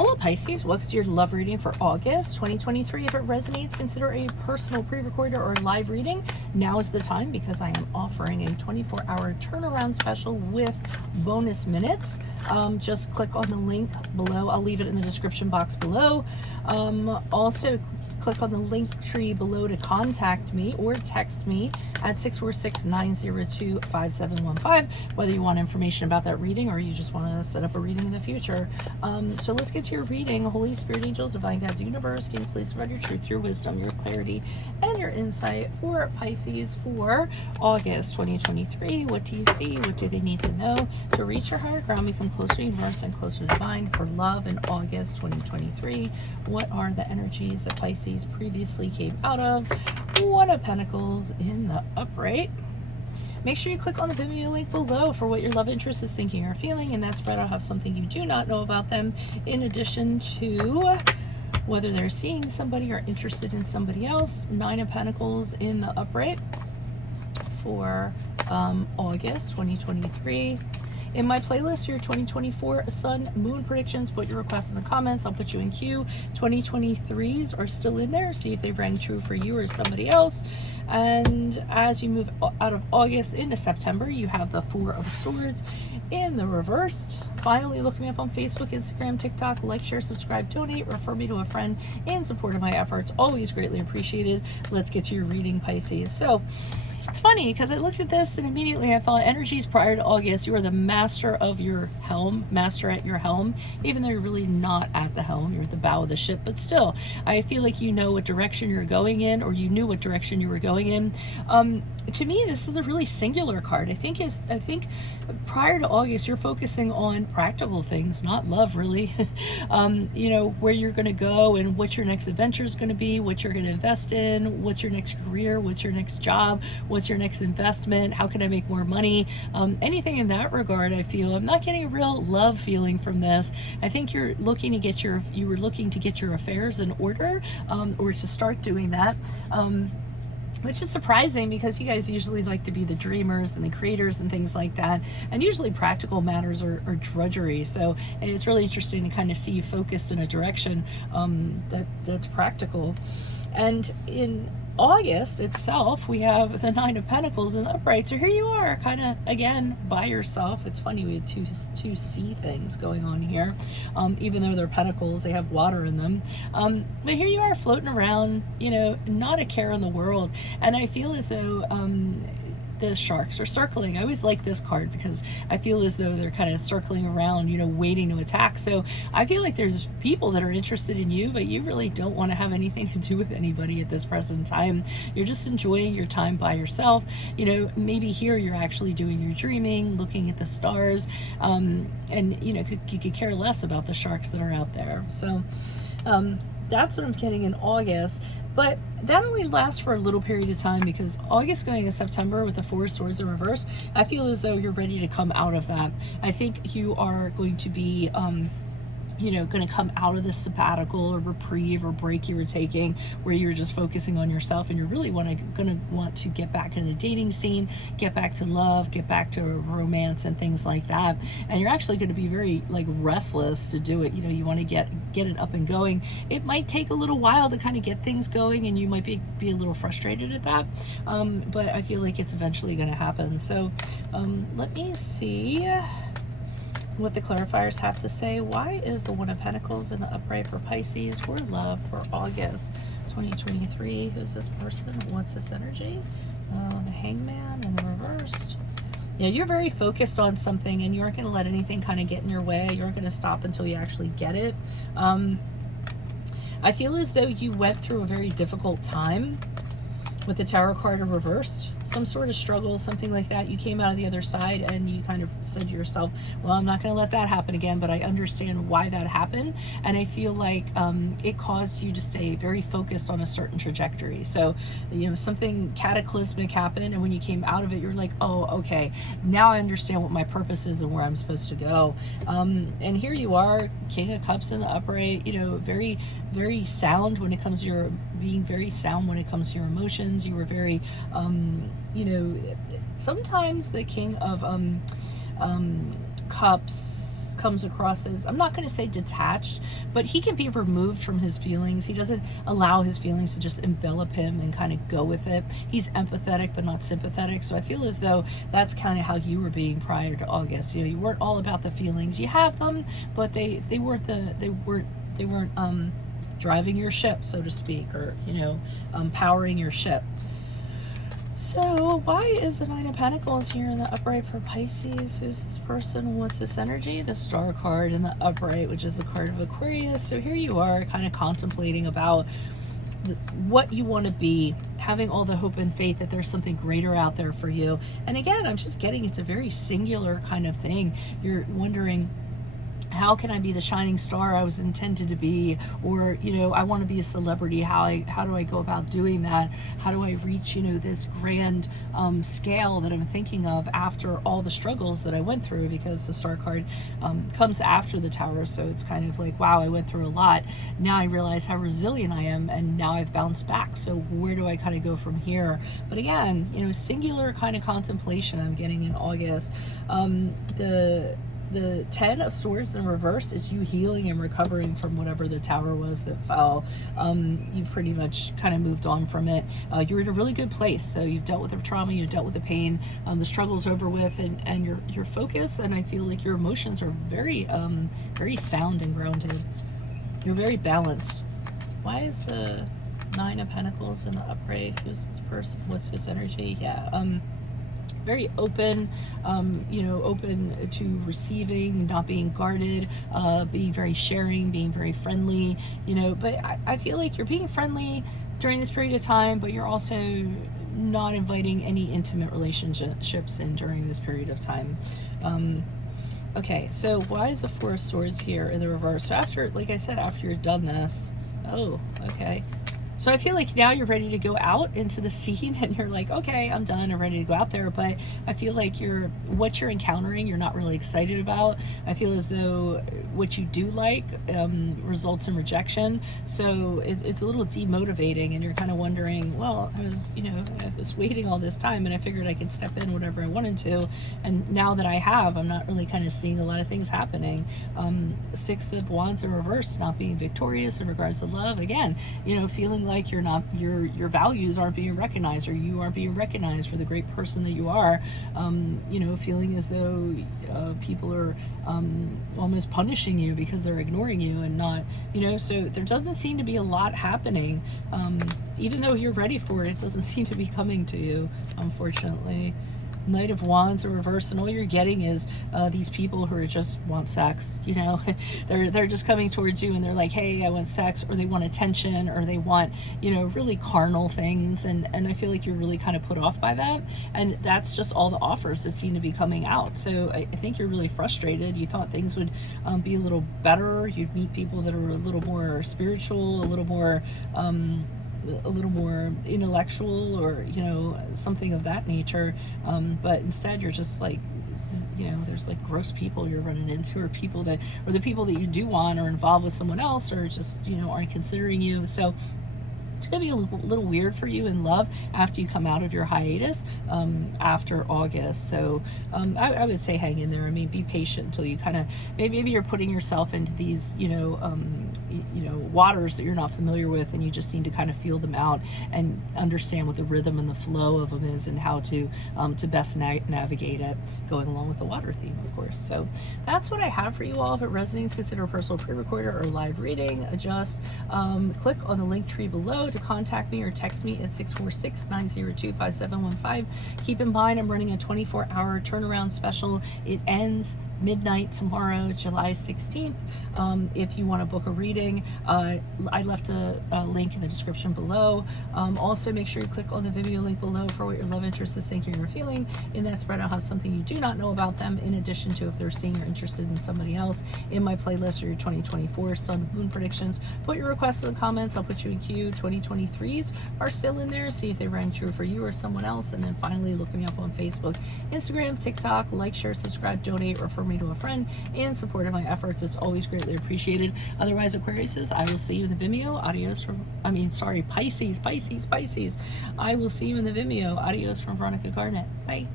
Hello Pisces, welcome to your love reading for August 2023. If it resonates, consider a personal pre-recorded or live reading. Now is the time because I am offering a 24-hour turnaround special with bonus minutes. Just click on the link below. I'll leave it in the description box below. Also, click on the link tree below to contact me or text me at 646-902-5715, whether you want information about that reading or you just want to set up a reading in the future. So let's get to your reading. Holy Spirit, angels, divine guides, universe, can you please provide your truth, your wisdom, your clarity, and your insight for Pisces for August 2023? What do you see? What do they need to know to reach your higher ground, become closer to universe and closer to divine for love in August 2023? What are the energies that Pisces previously came out of? One of Pentacles in the upright. Make sure you click on the Vimeo link below for what your love interest is thinking or feeling. In that spread, I'll have something you do not know about them, in addition to whether they're seeing somebody or interested in somebody else. Nine of Pentacles in the upright for August 2023. In my playlist, your 2024 Sun Moon predictions, put your requests in the comments. I'll put you in queue. 2023s are still in there. See if they rang true for you or somebody else. And as you move out of August into September, you have the Four of Swords in the reversed. Finally, look me up on Facebook, Instagram, TikTok. Like, share, subscribe, donate, refer me to a friend in support of my efforts. Always greatly appreciated. Let's get to your reading, Pisces. So, it's funny because I looked at this and immediately I thought energies prior to August, you are the master of your helm, master at your helm, even though you're really not at the helm, you're at the bow of the ship, but still, I feel like you know what direction you're going in, or you knew what direction you were going in. To me, this is a really singular card. I think prior to August, you're focusing on practical things, not love, really. You know, where you're going to go and what your next adventure is going to be, what you're going to invest in, what's your next career, what's your next job, what's your next investment, how can I make more money, anything in that regard. I feel I'm not getting a real love feeling from this. I think you were looking to get your affairs in order, or to start doing that. Which is surprising because you guys usually like to be the dreamers and the creators and things like that. And usually practical matters are drudgery. So it's really interesting to kind of see you focused in a direction that's practical. And in August itself, we have the Nine of Pentacles in the upright. So here you are, kind of, again, by yourself. It's funny, we have two sea things going on here. Even though they're pentacles, they have water in them. But here you are floating around, you know, not a care in the world. And I feel as though the sharks are circling. I always like this card because I feel as though they're kind of circling around, you know, waiting to attack. So I feel like there's people that are interested in you, but you really don't want to have anything to do with anybody at this present time. You're just enjoying your time by yourself. You know, maybe here you're actually doing your dreaming, looking at the stars, and, you know, you could care less about the sharks that are out there. So that's what I'm getting in August. But that only lasts for a little period of time, because August going into September with the Four of Swords in reverse, I feel as though you're ready to come out of that. I think you are going to be you know, going to come out of this sabbatical or reprieve or break you were taking, where you're just focusing on yourself, and you're really going to want to get back into the dating scene, get back to love, get back to romance and things like that. And you're actually going to be very like restless to do it. You know, you want to get it up and going. It might take a little while to kind of get things going, and you might be a little frustrated at that. But I feel like it's eventually going to happen. So let me see what the clarifiers have to say. Why is the One of Pentacles in the upright for Pisces for love for August 2023? Who's this person? What's this energy? The Hangman in the reversed. Yeah, you're very focused on something, and you aren't going to let anything kind of get in your way. You aren't going to stop until you actually get it. I feel as though you went through a very difficult time with the Tower card reversed, some sort of struggle, something like that. You came out of the other side and you kind of said to yourself, well, I'm not going to let that happen again, but I understand why that happened. And I feel like it caused you to stay very focused on a certain trajectory. So, you know, something cataclysmic happened, and when you came out of it, you're like, oh, okay, now I understand what my purpose is and where I'm supposed to go. And here you are, King of Cups in the upright, you know, very, very sound when it comes to your, being very sound when it comes to your emotions. You were very, you know, sometimes the King of Cups comes across as, I'm not going to say detached, but he can be removed from his feelings. He doesn't allow his feelings to just envelop him and kind of go with it. He's empathetic but not sympathetic. So I feel as though that's kind of how you were being prior to August. You know, you weren't all about the feelings. You have them, but they weren't driving your ship, so to speak, or, you know, powering your ship. So why is the Nine of Pentacles here in the upright for Pisces? Who's this person? What's this energy? The Star card in the upright, which is the card of Aquarius. So here you are kind of contemplating about what you want to be, having all the hope and faith that there's something greater out there for you. And again, I'm just getting, it's a very singular kind of thing. You're wondering, how can I be the shining star I was intended to be? Or, you know, I want to be a celebrity. How do I go about doing that? How do I reach, you know, this grand scale that I'm thinking of after all the struggles that I went through? Because the Star card comes after the Tower, so it's kind of like, wow, I went through a lot. Now I realize how resilient I am, and now I've bounced back. So where do I kind of go from here? But again, you know, singular kind of contemplation I'm getting in August. The Ten of Swords in reverse is you healing and recovering from whatever the Tower was that fell. You've pretty much kind of moved on from it. You're in a really good place. So you've dealt with the trauma, you've dealt with the pain, the struggle's over with, and your focus, and I feel like your emotions are very, very sound and grounded. You're very balanced. Why is the Nine of Pentacles in the upright? Who's this person? What's this energy? Yeah. Very open, you know, open to receiving, not being guarded, being very sharing, being very friendly, you know, but I feel like you're being friendly during this period of time, but you're also not inviting any intimate relationships in during this period of time. Okay, so why is the Four of Swords here in the reverse? So after, like I said, after you're done this, oh, okay. So I feel like now you're ready to go out into the scene, and you're like, okay, I'm done, I'm ready to go out there. But I feel like what you're encountering, you're not really excited about. I feel as though what you do like results in rejection. So it's a little demotivating, and you're kind of wondering, well, I was waiting all this time, and I figured I could step in whenever I wanted to. And now that I have, I'm not really kind of seeing a lot of things happening. Six of Wands in reverse, not being victorious in regards to love. Again, you know, feeling like you're not, your values aren't being recognized, or you aren't being recognized for the great person that you are. You know, feeling as though people are almost punishing you because they're ignoring you and not, you know, so there doesn't seem to be a lot happening. Even though you're ready for it, it doesn't seem to be coming to you, unfortunately. Knight of Wands in reverse, and all you're getting is these people who are just want sex, you know. they're just coming towards you, and they're like, hey, I want sex, or they want attention, or they want, you know, really carnal things, and I feel like you're really kind of put off by that, and that's just all the offers that seem to be coming out. So I think you're really frustrated. You thought things would be a little better. You'd meet people that are a little more spiritual, a little more intellectual, or, you know, something of that nature, but instead you're just like, you know, there's like gross people you're running into, or people that, or the people that you do want are involved with someone else, or just, you know, aren't considering you. So it's going to be a little weird for you in love after you come out of your hiatus after August. So I would say hang in there. I mean, be patient until you kind of, maybe you're putting yourself into these, you know, waters that you're not familiar with, and you just need to kind of feel them out and understand what the rhythm and the flow of them is, and how to best navigate it, going along with the water theme, of course. So that's what I have for you all. If it resonates, consider a personal pre-recorder or live reading. Just click on the link tree below to contact me, or text me at 646-902-5715. Keep in mind, I'm running a 24-hour turnaround special. It ends midnight tomorrow, July 16th. If you want to book a reading, I left a link in the description below. Also, make sure you click on the Vimeo link below for what your love interest is thinking or feeling. In that spread, I'll have something you do not know about them, in addition to if they're seeing you're interested in somebody else. In my playlist are your 2024 Sun Moon predictions. Put your requests in the comments. I'll put you in queue. 2023s are still in there. See if they rang true for you or someone else. And then finally, look me up on Facebook, Instagram, TikTok. Like, share, subscribe, donate, refer me to a friend, and support of my efforts. It's always greatly appreciated. Otherwise, Aquariuses, I will see you in the Vimeo. Adios from, Pisces. I will see you in the Vimeo. Adios from Veronica Garnett. Bye.